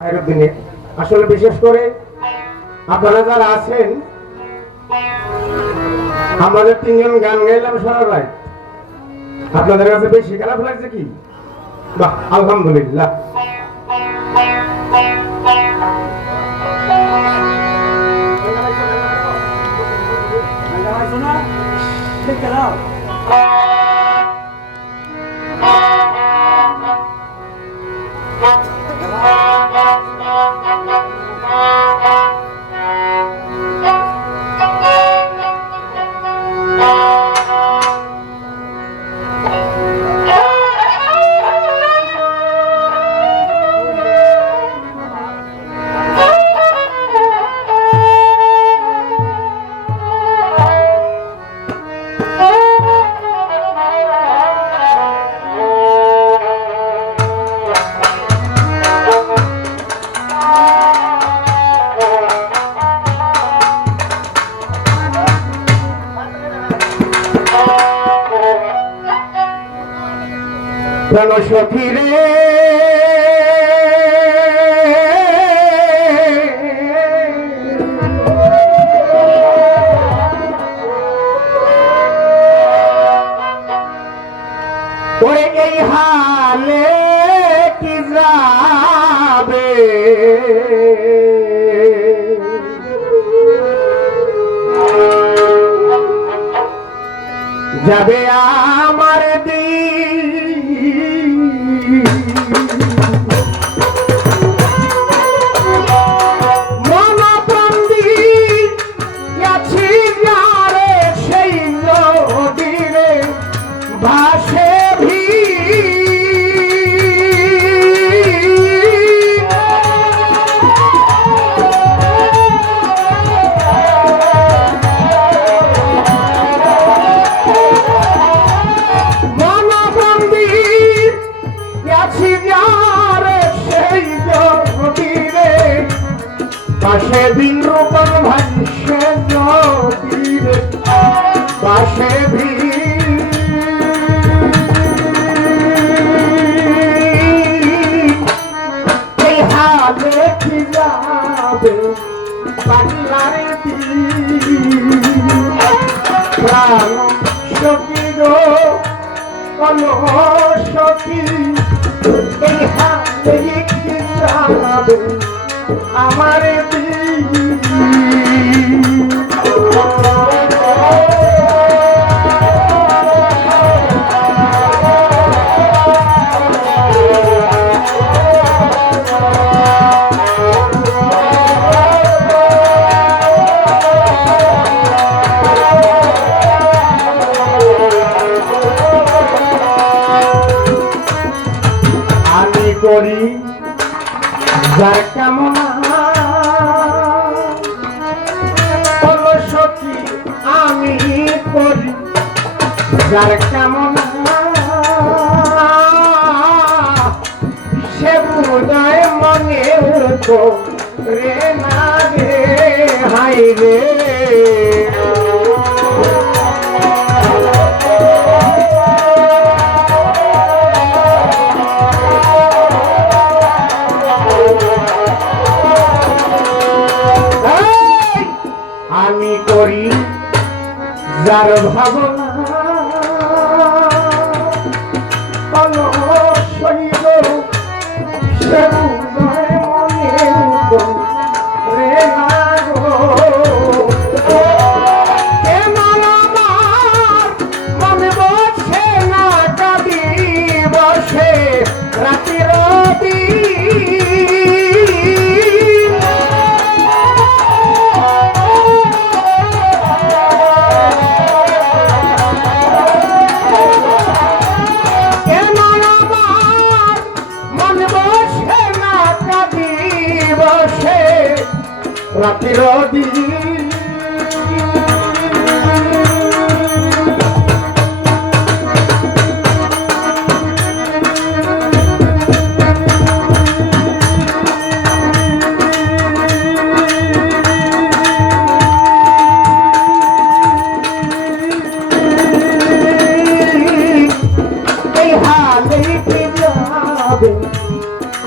আসলে বিশেষ করে আপনারা যারা আছেন আমাদের তিনজন গান গাইলাম সারা রাত, আপনাদের কাছে বেশি খারাপ লাগছে কি? বাহ, আলহামদুলিল্লাহ। প্রাণ সখী রে ওরে এই হালে কি যাবে? যাবে আমার পাগলারে প্রাণ সখী গো কলো সখী এই হালে কি আমার আমি করি যার কামনা সখী আমি করি যার কামনা সে বোধ মনে হতো রে না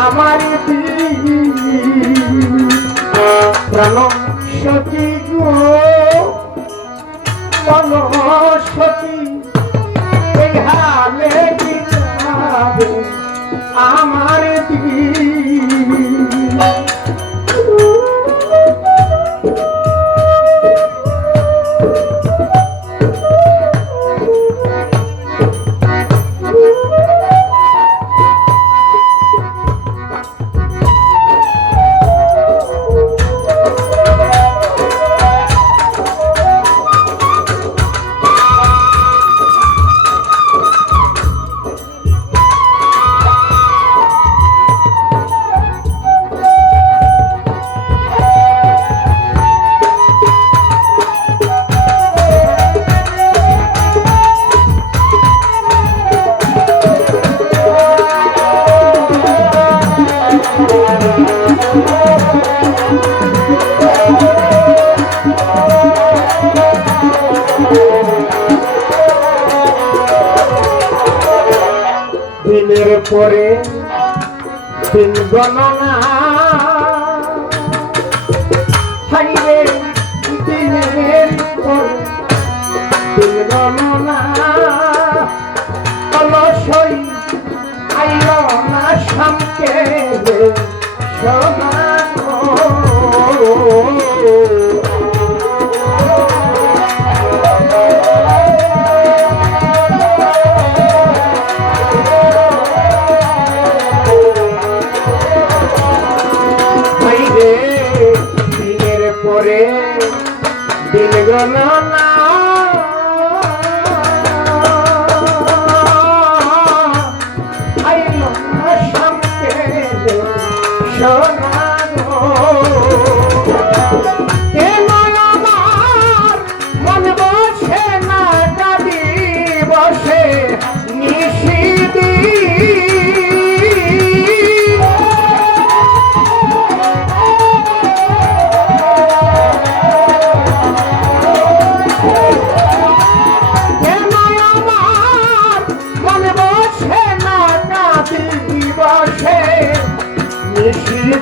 আমার প্রাণ সচি গো করে দিন গণনা করে দিন গণনা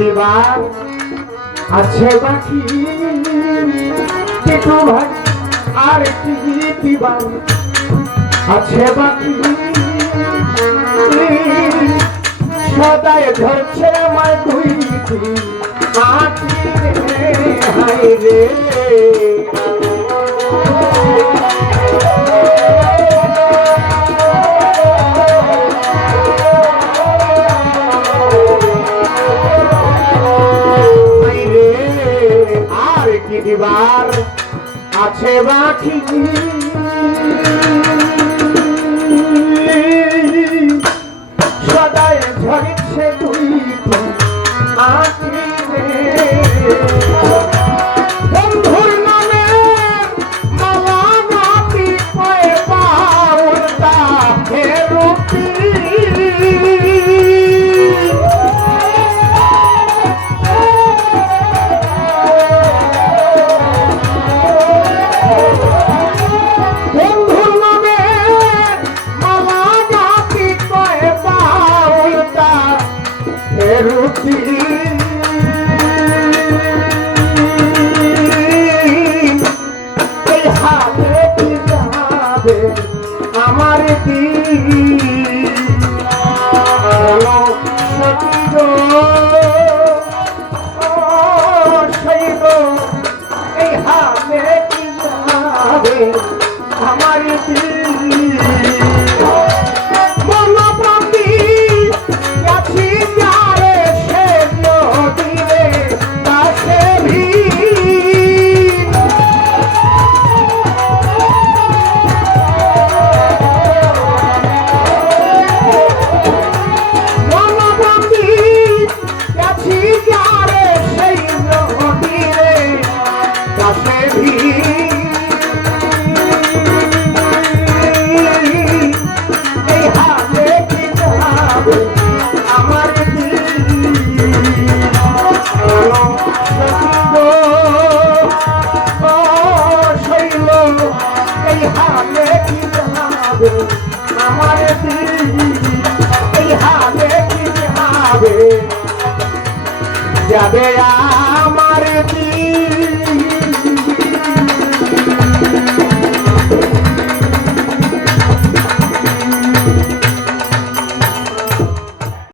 দেবার আছে বাকি। কেটু ভাগ আর কি দিবার আছে বাকি। সদায় ধরছে আমার দুই মাটি হাই রে। এবার আছে বাকি। সদাই ঝরছে তুই এই হাতে কি জানাবে আমার এই হাতে কি জানাবে যাবে আর